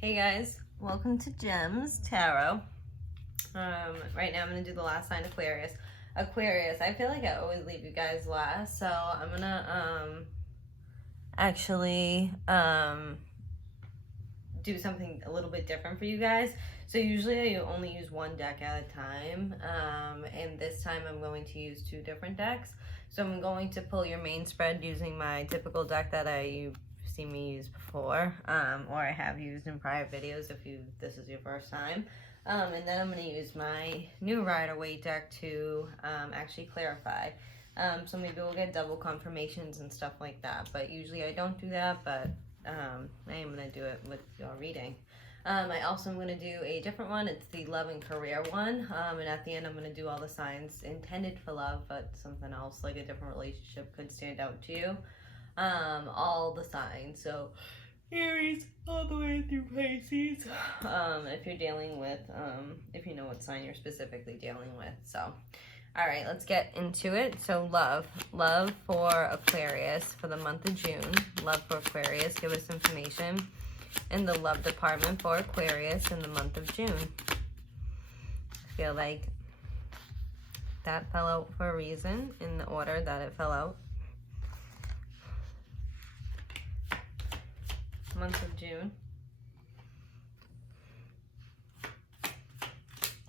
Hey guys, welcome to Gems Tarot. Right now I'm going to do the last sign, Aquarius. Aquarius, I feel like I always leave you guys last, so I'm going to actually do something a little bit different for you guys. So usually I only use one deck at a time, and this time I'm going to use two different decks. So I'm going to pull your main spread using my typical deck that you've seen me use before, or I have used in prior videos if this is your first time. And then I'm going to use my new Rider-Waite deck to actually clarify. So maybe we'll get double confirmations and stuff like that, but usually I don't do that, but I am going to do it with your reading. I also am going to do a different one. It's the love and career one. And at the end, I'm going to do all the signs intended for love, but something else, like a different relationship, could stand out to you. All the signs. So Aries all the way through Pisces. If you're dealing with, if you know what sign you're specifically dealing with. So, all right, let's get into it. So love for Aquarius for the month of June. Love for Aquarius. Give us information in the love department for Aquarius in the month of June. I feel like that fell out for a reason in the order that it fell out. Month of June.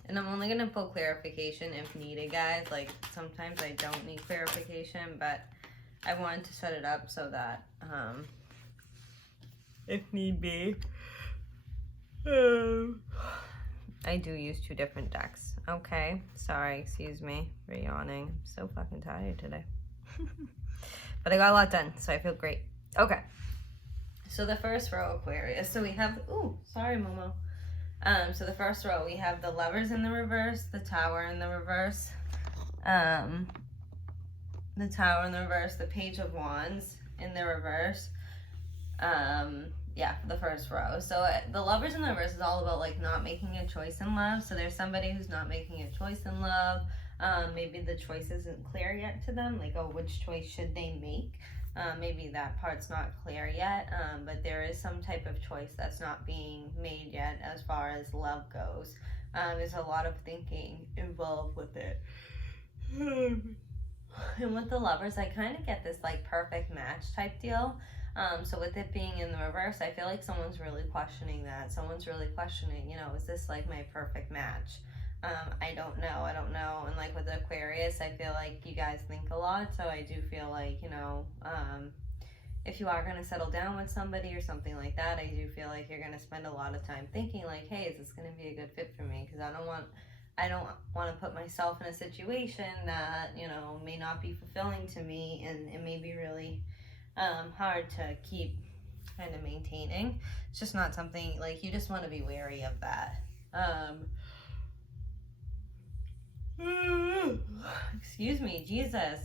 And I'm only going to pull clarification if needed, guys. Like, sometimes I don't need clarification, but I wanted to set it up so that, if need be, I do use two different decks. Okay, sorry, excuse me for yawning. I'm so fucking tired today. But I got a lot done, so I feel great. Okay, so the first row, Aquarius. So we have, ooh, sorry, Momo. So the first row, we have the Lovers in the reverse, the Tower in the reverse, the Tower in the reverse, the Page of Wands in the reverse. Yeah, for the first row. So the Lovers in the reverse is all about like not making a choice in love. So there's somebody who's not making a choice in love. Maybe the choice isn't clear yet to them. Like, oh, which choice should they make? Maybe that part's not clear yet, but there is some type of choice that's not being made yet as far as love goes. There's a lot of thinking involved with it. And with the Lovers, I kind of get this like perfect match type deal. So with it being in the reverse, I feel like someone's really questioning that. Someone's really questioning, you know, is this like my perfect match? I don't know. And like with Aquarius, I feel like you guys think a lot. So I do feel like, you know, if you are going to settle down with somebody or something like that, I do feel like you're going to spend a lot of time thinking like, hey, is this going to be a good fit for me? Because I don't want to put myself in a situation that, you know, may not be fulfilling to me, and it may be really hard to keep kind of maintaining. It's just not something, like, you just want to be wary of that. Excuse me, Jesus.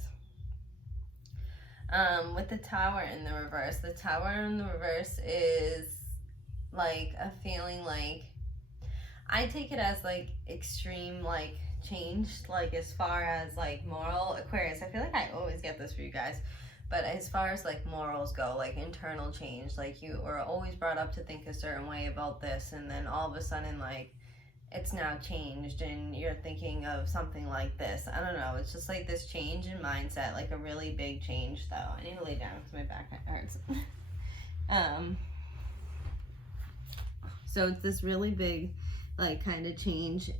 With the Tower in the reverse, the Tower in the reverse is like a feeling like, I take it as like extreme like change, like as far as like moral. Aquarius, I feel like I always get this for you guys, but as far as like morals go, like internal change, like you were always brought up to think a certain way about this, and then all of a sudden like it's now changed and you're thinking of something like this. I don't know, it's just like this change in mindset, like a really big change though. I need to lay down because my back hurts. So it's this really big like kind of change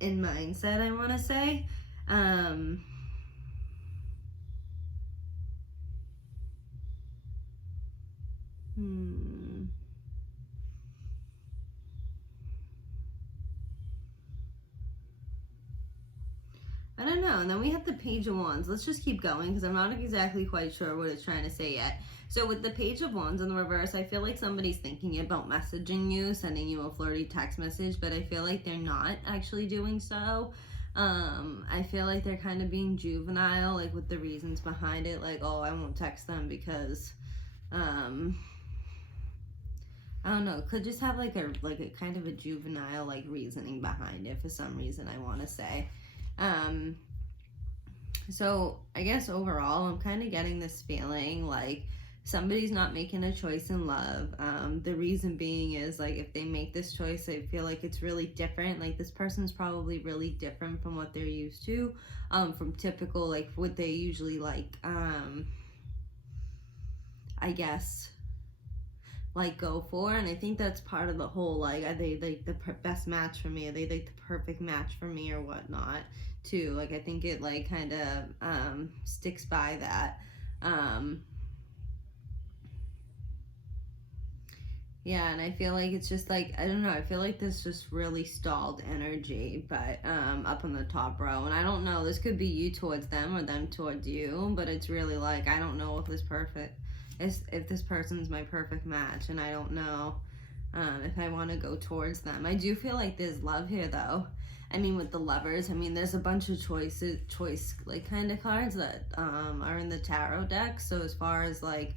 in mindset, I want to say. I don't know. And then we have the Page of Wands. Let's just keep going because I'm not exactly quite sure what it's trying to say yet. So with the Page of Wands in the reverse, I feel like somebody's thinking about messaging you, sending you a flirty text message, but I feel like they're not actually doing so. I feel like they're kind of being juvenile, like with the reasons behind it. Like, oh, I won't text them because, I don't know. It could just have like a kind of a juvenile like reasoning behind it for some reason, I want to say. So I guess overall I'm kind of getting this feeling like somebody's not making a choice in love. The reason being is, like, if they make this choice, I feel like it's really different. Like, this person's probably really different from what they're used to, from typical, like, what they usually, like, I guess, like, go for. And I think that's part of the whole, like, are they, like, the best match for me? Are they, like, the perfect match for me or whatnot, too? Like, I think it, like, kind of sticks by that. Yeah, and I feel like it's just like, I don't know, I feel like this just really stalled energy, but up on the top row. And I don't know, this could be you towards them or them towards you, but it's really like, I don't know if this person's my perfect match, and I don't know if I want to go towards them. I do feel like there's love here, though. I mean, with the Lovers, I mean, there's a bunch of choice, like, kind of cards that are in the tarot deck. So as far as, like,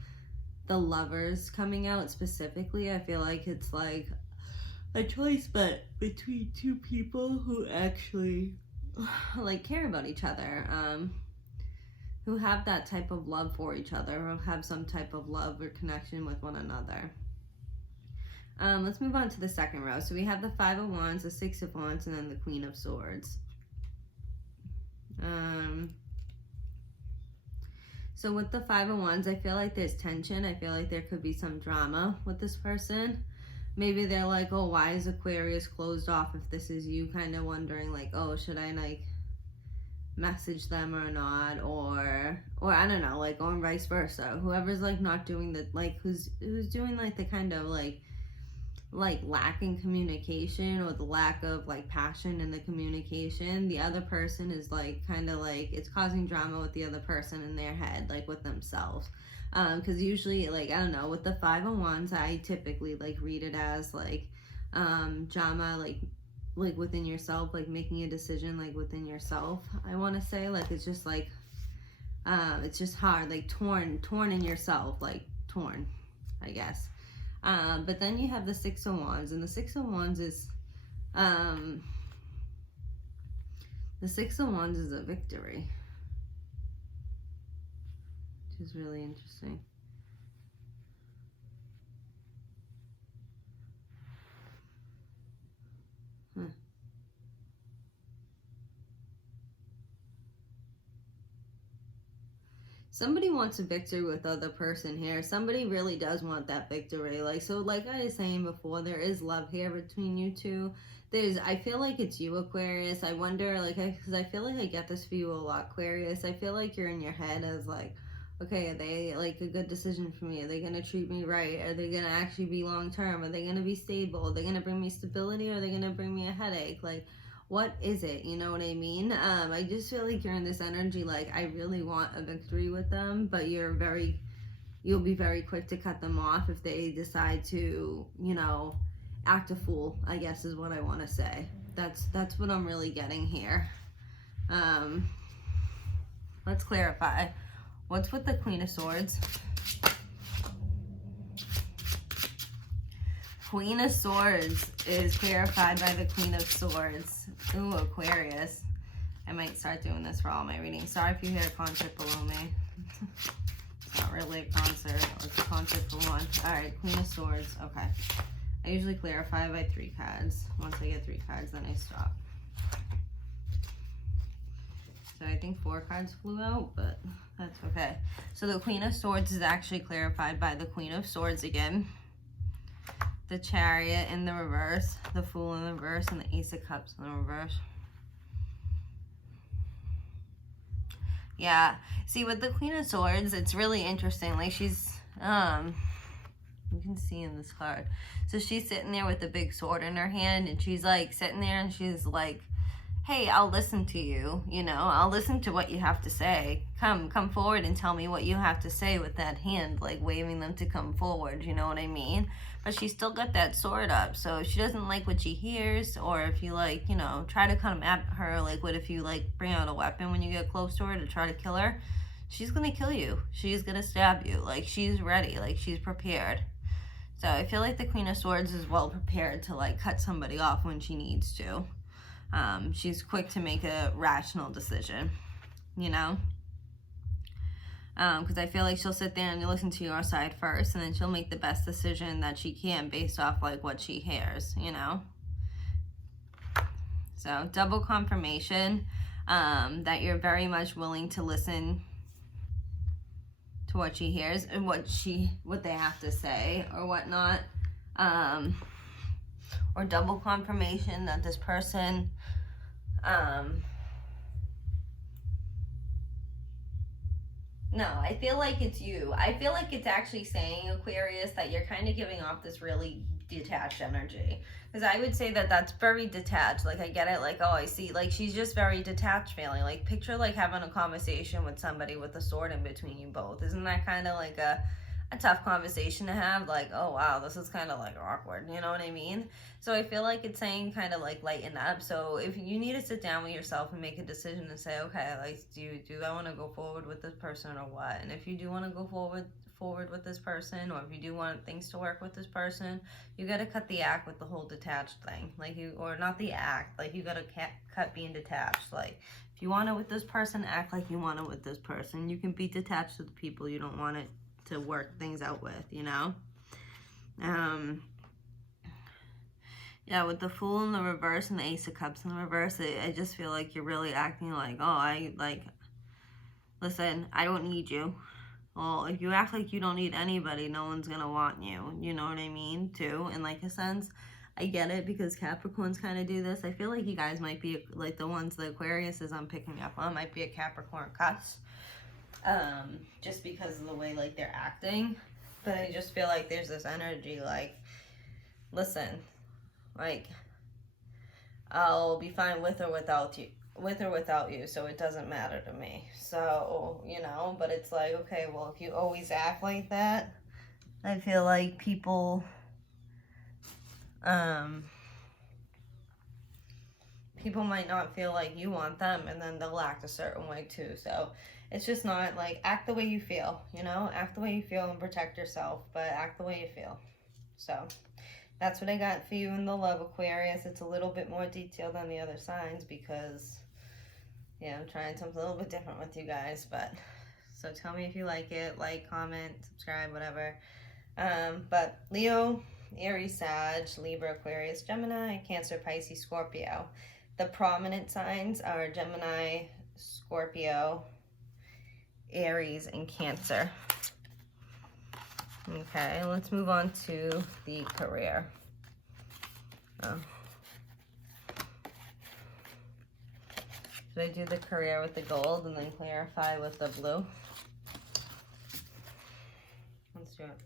the Lovers coming out specifically, I feel like it's like a choice but between two people who actually like care about each other, who have that type of love for each other, or have some type of love or connection with one another. Let's move on to the second row. So we have the Five of Wands, the Six of Wands, and then the Queen of Swords. So with the Five of Wands, I feel like there's tension. I feel like there could be some drama with this person. Maybe they're like, oh, why is Aquarius closed off if this is you? Kind of wondering, like, oh, should I, like, message them or not? Or I don't know, like, or vice versa. Whoever's, like, not doing the, like, who's doing, like, the kind of, like lacking communication, or the lack of, like, passion in the communication, the other person is, like, kind of like, it's causing drama with the other person in their head, like, with themselves. Because usually, like, I don't know, with the Five of Wands, I typically, like, read it as, like, drama, like within yourself, like, making a decision, like, within yourself, I want to say. Like, it's just, like, it's just hard, like, torn in yourself, like, torn, I guess. But then you have the Six of Wands, and the Six of Wands is, the Six of Wands is a victory, which is really interesting. Somebody wants a victory with the other person here. Somebody really does want that victory. Like, so like I was saying before, there is love here between you two. I feel like it's you, Aquarius. I wonder, like, because I feel like I get this for you a lot, Aquarius. I feel like you're in your head as, like, okay, are they, like, a good decision for me? Are they going to treat me right? Are they going to actually be long-term? Are they going to be stable? Are they going to bring me stability? Or are they going to bring me a headache? Like, what is it? You know what I mean? I just feel like you're in this energy, like, I really want a victory with them, but you'll be very quick to cut them off if they decide to, you know, act a fool, I guess is what I want to say. That's what I'm really getting here. Let's clarify. What's with the Queen of Swords? Queen of Swords is clarified by the Queen of Swords. Ooh, Aquarius. I might start doing this for all my readings. Sorry if you hear a concert below me. It's not really a concert. It's a concert for one. Alright, Queen of Swords. Okay. I usually clarify by 3 cards. Once I get 3 cards, then I stop. So I think 4 cards flew out, but that's okay. So the Queen of Swords is actually clarified by the Queen of Swords again. The Chariot in the reverse, the Fool in the reverse, and the Ace of Cups in the reverse. Yeah, see, with the Queen of Swords, it's really interesting. Like, she's, you can see in this card. So she's sitting there with the big sword in her hand, and she's, like, sitting there, and she's like, hey, I'll listen to you, you know, I'll listen to what you have to say. Come forward and tell me what you have to say, with that hand, like, waving them to come forward, you know what I mean? But she's still got that sword up, so if she doesn't like what she hears, or if you, like, you know, try to come at her, like, what if you, like, bring out a weapon when you get close to her to try to kill her? She's gonna kill you. She's gonna stab you. Like, she's ready. Like, she's prepared. So I feel like the Queen of Swords is well prepared to, like, cut somebody off when she needs to. She's quick to make a rational decision, you know? Because I feel like she'll sit there and listen to your side first, and then she'll make the best decision that she can based off like what she hears, you know. So double confirmation that you're very much willing to listen to what she hears and what they have to say or whatnot. Or double confirmation that this person no, I feel like it's you. I feel like it's actually saying, Aquarius, that you're kind of giving off this really detached energy. Because I would say that that's very detached. Like, I get it. Like, oh, I see. Like, she's just very detached feeling. Like, picture, like, having a conversation with somebody with a sword in between you both. Isn't that kind of like a tough conversation to have? Like, oh, wow, this is kind of, like, awkward. You know what I mean? So I feel like it's saying kind of, like, lighten up. So if you need to sit down with yourself and make a decision and say, okay, like, do I want to go forward with this person or what? And if you do want to go forward with this person, or if you do want things to work with this person, you got to cut the act with the whole detached thing. Like, or not the act, like, you got to cut being detached. Like, if you want it with this person, act like you want it with this person. You can be detached to the people you don't want it to work things out with, you know. Yeah, with the Fool in the reverse and the Ace of Cups in the reverse, I just feel like you're really acting like, listen, I don't need you. Well, if you act like you don't need anybody, no one's going to want you. You know what I mean, too? In, like, a sense, I get it because Capricorns kind of do this. I feel like you guys might be, like, the ones, the Aquariuses I'm picking up on might be a Capricorn cuss. Just because of the way, like, they're acting. But I just feel like there's this energy, like, listen, like, I'll be fine with or without you, so it doesn't matter to me. So, you know, but it's like, okay, well, if you always act like that, I feel like people might not feel like you want them, and then they'll act a certain way too. So it's just not, like, act the way you feel, you know, act the way you feel and protect yourself, but act the way you feel. So that's what I got for you in the love, Aquarius. It's a little bit more detailed than the other signs because, yeah, I'm trying something a little bit different with you guys. But so tell me if you like it, like, comment, subscribe, whatever. But Leo, Aries, Sag, Libra, Aquarius, Gemini, Cancer, Pisces, Scorpio. The prominent signs are Gemini, Scorpio, Aries, and Cancer. Okay, let's move on to the career. Oh. Should I do the career with the gold and then clarify with the blue? Let's do it.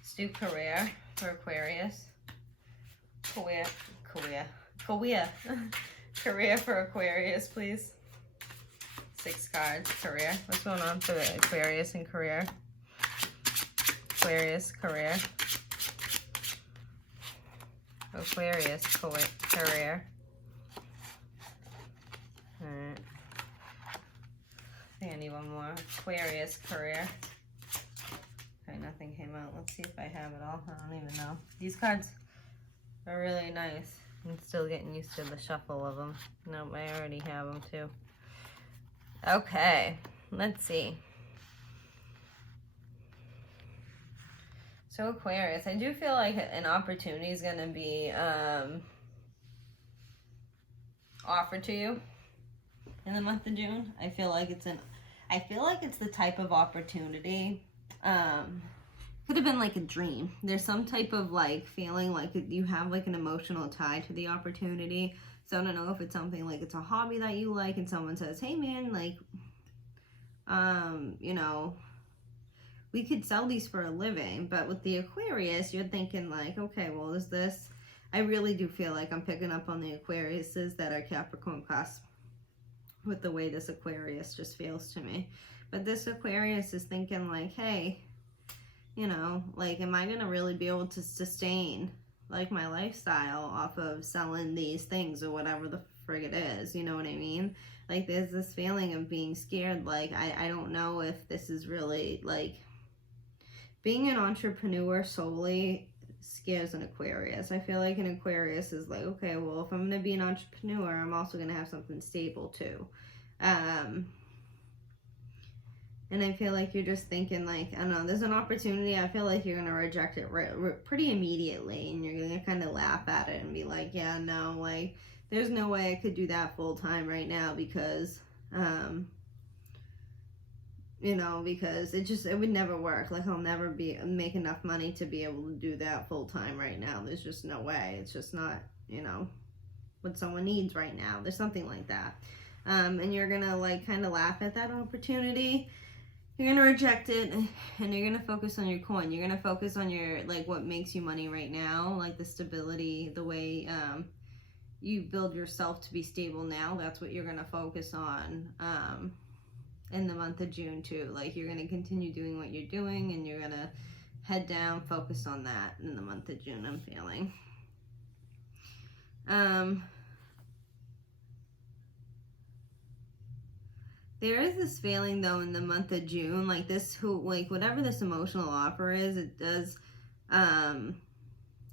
Let's do career for Aquarius. Career for Aquarius, please. 6 cards, career. What's going on for the Aquarius and career? Aquarius, career. Aquarius, career. Alright. I think I need one more. Aquarius, career. Okay, nothing came out. Let's see if I have it all. I don't even know. These cards are really nice. I'm still getting used to the shuffle of them. Nope, I already have them too. Okay, let's see. So Aquarius, I do feel like an opportunity is going to be offered to you in the month of June. I feel like it's the type of opportunity. Could have been like a dream. There's some type of like feeling like you have like an emotional tie to the opportunity. So I don't know if it's something like it's a hobby that you like and someone says, hey man, like, you know, we could sell these for a living. But with the Aquarius, you're thinking like, okay, well, is this, I really do feel like I'm picking up on the Aquariuses that are Capricorn cusp with the way this Aquarius just feels to me. But this Aquarius is thinking like, hey, you know, like, am I going to really be able to sustain like my lifestyle off of selling these things or whatever the frig it is? You know what I mean? Like, there's this feeling of being scared. Like, I don't know if this is really like, being an entrepreneur solely scares an Aquarius. I feel like an Aquarius is like, okay, well, if I'm going to be an entrepreneur, I'm also going to have something stable too. And I feel like you're just thinking like, I don't know, there's an opportunity. I feel like you're going to reject it pretty immediately. And you're going to kind of laugh at it and be like, yeah, no, like, there's no way I could do that full time right now because, you know, because it would never work. Like, I'll never make enough money to be able to do that full time right now. There's just no way. It's just not, you know, what someone needs right now. There's something like that. And you're going to like kind of laugh at that opportunity. You're going to reject it, and you're going to focus on your coin. You're going to focus on your, like, what makes you money right now, like the stability, the way you build yourself to be stable now. That's what you're going to focus on in the month of June, too. Like, you're going to continue doing what you're doing, and you're going to head down, focus on that in the month of June, I'm feeling. There is this feeling though in the month of June, like whatever this emotional offer is, it does kind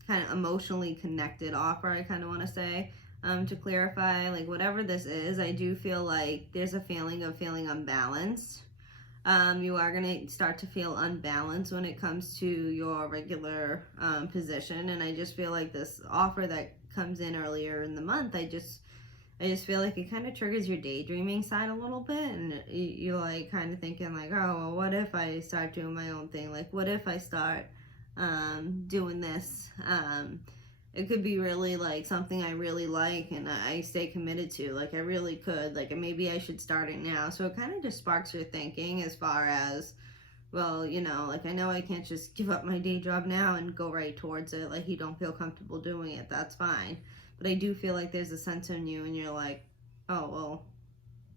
of emotionally connected offer, I kind of want to say, to clarify, like whatever this is, I do feel like there's a feeling of feeling unbalanced. You are going to start to feel unbalanced when it comes to your regular position, and I just feel like this offer that comes in earlier in the month, I just feel like it kind of triggers your daydreaming side a little bit, and you're like kind of thinking like, oh, well, what if I start doing my own thing? Like, what if I start doing this? It could be really like something I really like and I stay committed to. Like, I really could. Like, maybe I should start it now. So it kind of just sparks your thinking as far as, well, you know, like I know I can't just give up my day job now and go right towards it. Like, you don't feel comfortable doing it. That's fine. But I do feel like there's a sense in you and you're like, oh, well,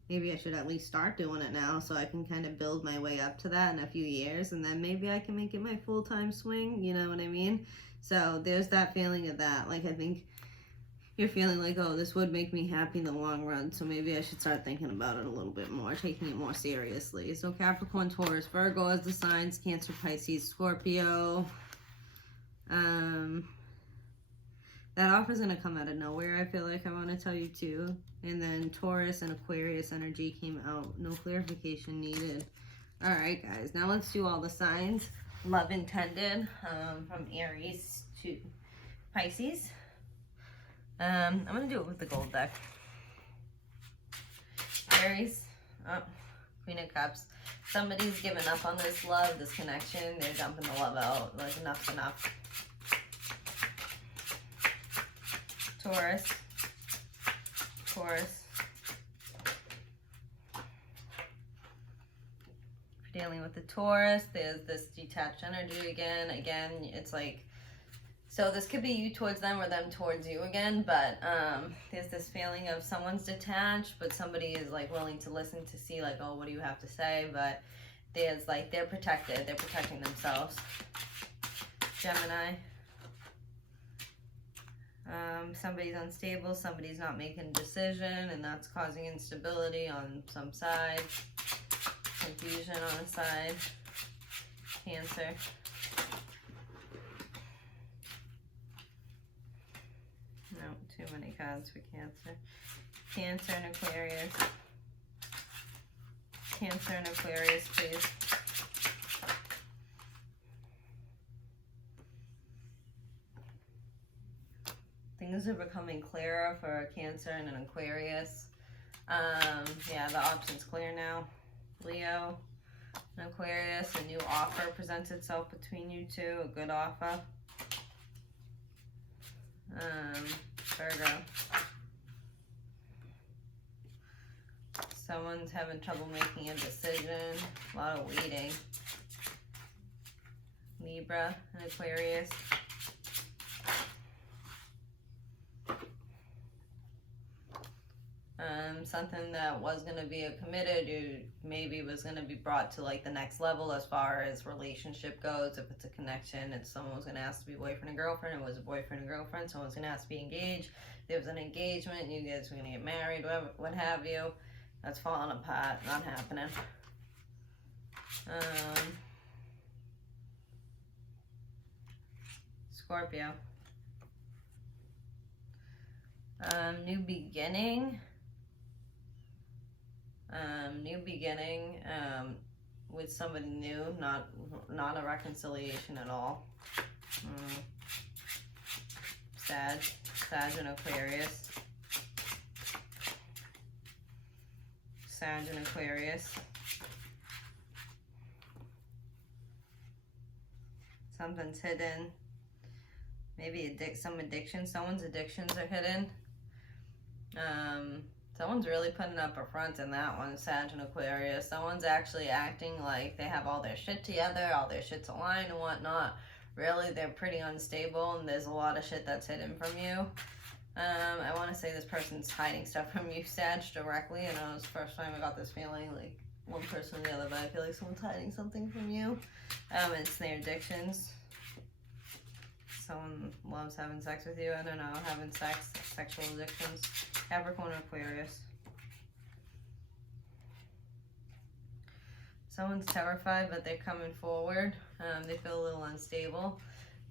maybe I should at least start doing it now so I can kind of build my way up to that in a few years, and then maybe I can make it my full-time swing, you know what I mean? So there's that feeling of that. Like, I think you're feeling like, oh, this would make me happy in the long run, so maybe I should start thinking about it a little bit more, taking it more seriously. So Capricorn, Taurus, Virgo as the signs, Cancer, Pisces, Scorpio. That offer is going to come out of nowhere, I feel like. I want to tell you too. And then Taurus and Aquarius energy came out. No clarification needed. All right, guys. Now let's do all the signs. Love intended, from Aries to Pisces. I'm going to do it with the gold deck. Aries. Oh, Queen of Cups. Somebody's given up on this love, this connection. They're dumping the love out. Like, enough's enough. Taurus. Taurus. If you're dealing with the Taurus, there's this detached energy again. Again, it's like, so this could be you towards them or them towards you again, but there's this feeling of someone's detached, but somebody is like willing to listen to see like, oh, what do you have to say? But there's like, they're protected. They're protecting themselves. Gemini. Somebody's unstable, somebody's not making a decision, and that's causing instability on some side, confusion on a side. Cancer. No, too many cards for Cancer. Cancer and Aquarius. Cancer and Aquarius, please. Things are becoming clearer for a Cancer and an Aquarius. Yeah, the option's clear now. Leo and Aquarius, a new offer presents itself between you two, a good offer. Virgo. Someone's having trouble making a decision, a lot of waiting. Libra and Aquarius. Something that was going to be a committed, or maybe was going to be brought to like the next level as far as relationship goes. If it's a connection, it's someone was going to ask to be boyfriend and girlfriend. It was a boyfriend and girlfriend. Someone's going to ask to be engaged. There was an engagement. You guys were going to get married, what have you. That's falling apart. Not happening. Scorpio. New beginning. New beginning. with somebody new, not a reconciliation at all. Sag and Aquarius. Sag and Aquarius. Something's hidden. Maybe some addiction. Someone's addictions are hidden. Someone's really putting up a front in that one, Sag and Aquarius. Someone's actually acting like they have all their shit together, all their shit's aligned and whatnot. Really, they're pretty unstable, and there's a lot of shit that's hidden from you. I want to say this person's hiding stuff from you, Sag, directly. I know it's the first time I got this feeling, like one person or the other, but I feel like someone's hiding something from you. It's their addictions. Someone loves having sex with you. I don't know, having sex, sexual addictions. Capricorn, Aquarius. Someone's terrified, but they're coming forward. They feel a little unstable.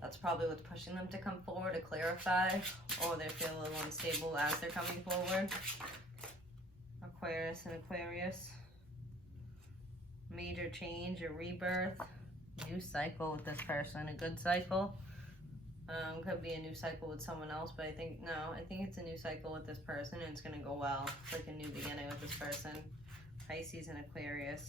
That's probably what's pushing them to come forward to clarify, or they feel a little unstable as they're coming forward. Aquarius and Aquarius. Major change, a rebirth, new cycle with this person, a good cycle. Could be a new cycle with someone else, but I think it's a new cycle with this person, and it's going to go well. It's like a new beginning with this person. Pisces and Aquarius.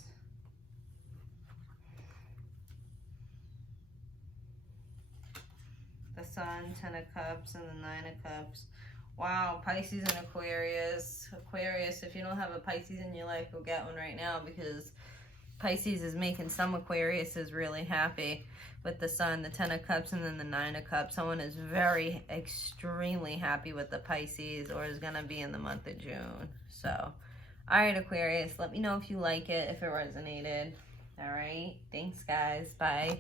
The Sun, 10 of Cups, and the 9 of Cups. Wow, Pisces and Aquarius. Aquarius, if you don't have a Pisces in your life, go get one right now, because Pisces is making some Aquariuses really happy with the Sun, the 10 of Cups, and then the 9 of Cups. Someone is very, extremely happy with the Pisces, or is going to be in the month of June. So, all right, Aquarius, let me know if you like it, if it resonated. All right, thanks, guys. Bye.